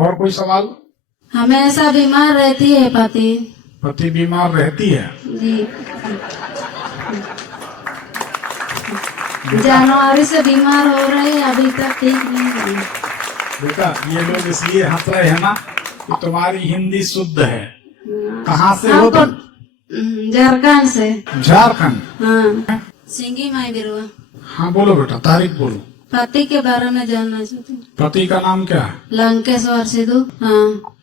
और कोई सवाल? हमेशा बीमार रहती है पति। पति बीमार रहती है? जी। जनवरी से बीमार हो रही है, अभी तक ठीक नहीं हुई। बेटा ये लोग इसलिए हंस रहे हैं ना कि तुम्हारी हिंदी शुद्ध है। कहाँ से हो तुम? झारखंड से। झारखंड? हाँ, सिंगी माई बिरुआ। हाँ बोलो बेटा, तारीख बोलो। पति के बारे में जानना चाहती हूँ। पति का नाम क्या है? लंकेश्वर सिद्धू। हाँ,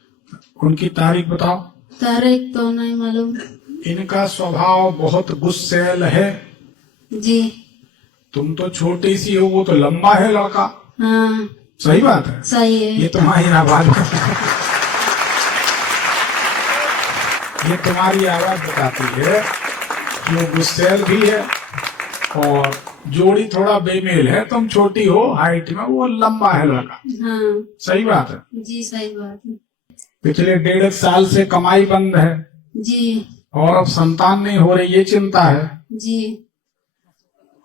उनकी तारीख बताओ। तारीख तो नहीं मालूम। इनका स्वभाव बहुत गुस्सैल है। जी। तुम तो छोटी सी हो, वो तो लंबा है लड़का। हाँ, सही बात है। सही है। ये तुम्हारी आवाज ये तुम्हारी आवाज बताती है कि वो गुस्सैल भी है और जोड़ी थोड़ा बेमेल है। तुम छोटी हो हाइट में, वो लंबा है लड़का। हाँ, सही बात है। जी सही बात है। पिछले 1.5 साल से कमाई बंद है जी। और अब संतान नहीं हो रही, ये चिंता है। जी।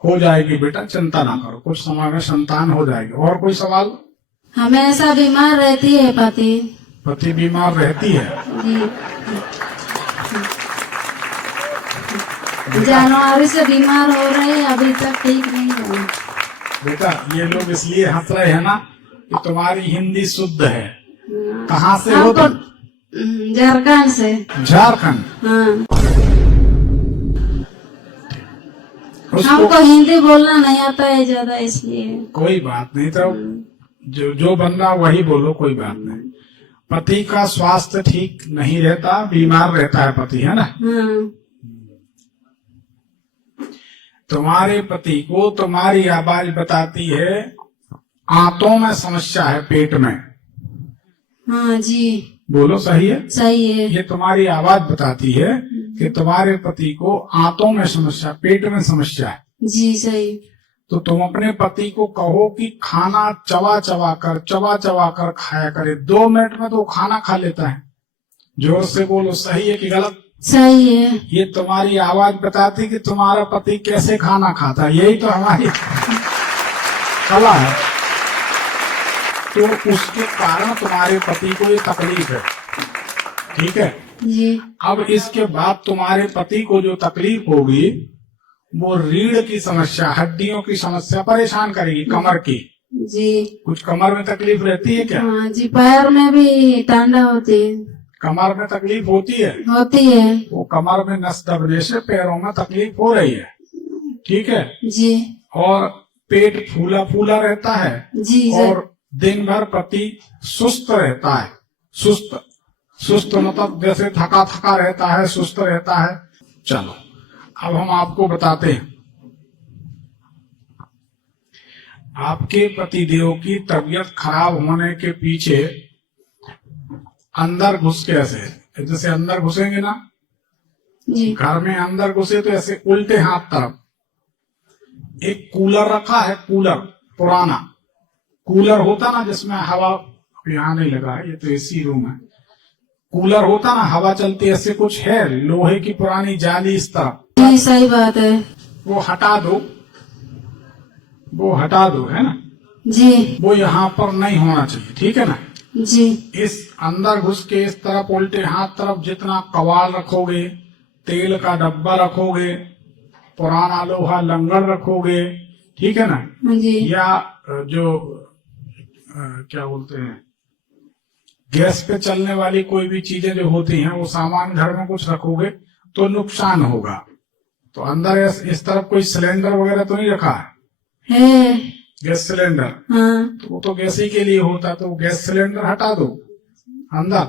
हो जाएगी बेटा, चिंता ना करो, कुछ समय में संतान हो जाएगी। और कोई सवाल? हमेशा बीमार रहती है पति। पति बीमार रहती है? जी। जनवरी से बीमार हो रही है, अभी तक ठीक नहीं हुई। बेटा ये लोग इसलिए हंस रहे हैं ना कि तुम्हारी हिंदी शुद्ध है। कहाँ से हो तुम? झारखंड से। झारखंड? हाँ, उसको हमको हिंदी बोलना नहीं आता है ज्यादा, इसलिए। कोई बात नहीं, तो जो बनना वही बोलो, कोई बात नहीं। पति का स्वास्थ्य ठीक नहीं रहता, बीमार रहता है पति, है ना? हाँ। तुम्हारे पति को तुम्हारी आवाज बताती है आंतों में समस्या है, पेट में। हाँ जी। बोलो, सही है? सही है। ये तुम्हारी आवाज बताती है कि तुम्हारे पति को आंतों में समस्या, पेट में समस्या है। जी सही। तो तुम अपने पति को कहो कि खाना चबा चबा कर खाया करे। 2 मिनट में तो खाना खा लेता है। जोर से बोलो, सही है कि गलत? सही है। ये तुम्हारी आवाज बताती कि तुम्हारा पति कैसे खाना खाता है। यही तो हमारी कला है। तो उसके कारण तुम्हारे पति को ये तकलीफ है, ठीक है? जी। अब इसके बाद तुम्हारे पति को जो तकलीफ होगी वो रीढ़ की समस्या, हड्डियों की समस्या परेशान करेगी, कमर की। जी। कुछ कमर में तकलीफ रहती है क्या? हाँ जी, पैर में भी ठंडा होती है। कमर में तकलीफ होती है? होती है। वो कमर में नस दबने से पैरों में तकलीफ हो रही है, ठीक है? जी। और पेट फूला फूला रहता है। जी। और दिन भर पति सुस्त रहता है। सुस्त मतलब जैसे थका थका रहता है, सुस्त रहता है। चलो अब हम आपको बताते हैं। आपके पतिदेव की तबीयत खराब होने के पीछे अंदर घुस के ऐसे, जैसे अंदर घुसेंगे ना जी। घर में, अंदर घुसे तो ऐसे उल्टे हाथ तरफ एक कूलर रखा है। कूलर, पुराना कूलर होता ना जिसमें हवा, यहाँ नहीं लगा है, ये तो एसी रूम है। कूलर होता ना, हवा चलती, ऐसे कुछ है लोहे की पुरानी जाली इस तरफ। जी सही बात है। वो हटा दो, वो हटा दो, है ना? जी। वो यहाँ पर नहीं होना चाहिए, ठीक है ना? जी। इस अंदर घुस के इस तरफ उल्टे हाथ तरफ जितना कवाड़ रखोगे, तेल का डब्बा रखोगे, पुराना लोहा लंगड़ रखोगे, ठीक है ना? जी। या जो क्या बोलते हैं, गैस पे चलने वाली कोई भी चीजें जो होती हैं, वो सामान घर में कुछ रखोगे तो नुकसान होगा। तो अंदर इस तरफ कोई सिलेंडर वगैरह तो नहीं रखा है? Gas cylinder. हाँ। तो वो तो गैस ही के लिए होता है। तो गैस सिलेंडर हटा दो अंदर,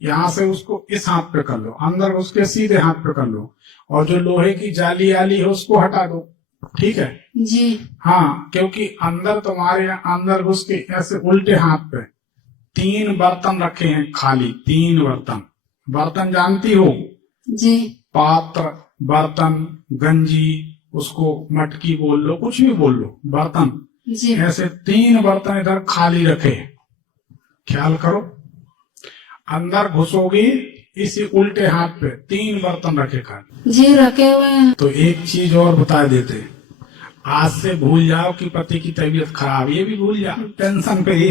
यहाँ से उसको इस हाथ पे कर लो, अंदर उसके सीधे हाथ पे कर लो, और जो लोहे की जाली आली है उसको हटा दो, ठीक है? जी। हाँ, क्योंकि अंदर तुम्हारे अंदर घुस के ऐसे उल्टे हाथ पे 3 बर्तन रखे हैं, खाली 3 बर्तन। बर्तन जानती हो? जी। पात्र, बर्तन, गंजी, उसको मटकी बोल लो, कुछ भी बोल लो, बर्तन। जी। ऐसे 3 बर्तन इधर खाली रखे। ख्याल करो, अंदर घुसोगी इसी उल्टे हाथ पे 3 बर्तन रखे खाली। जी रखे हुए हैं। तो एक चीज और बता देते, आज से भूल जाओ कि पति की तबीयत खराब, ये भी भूल जाओ, टेंशन पे ही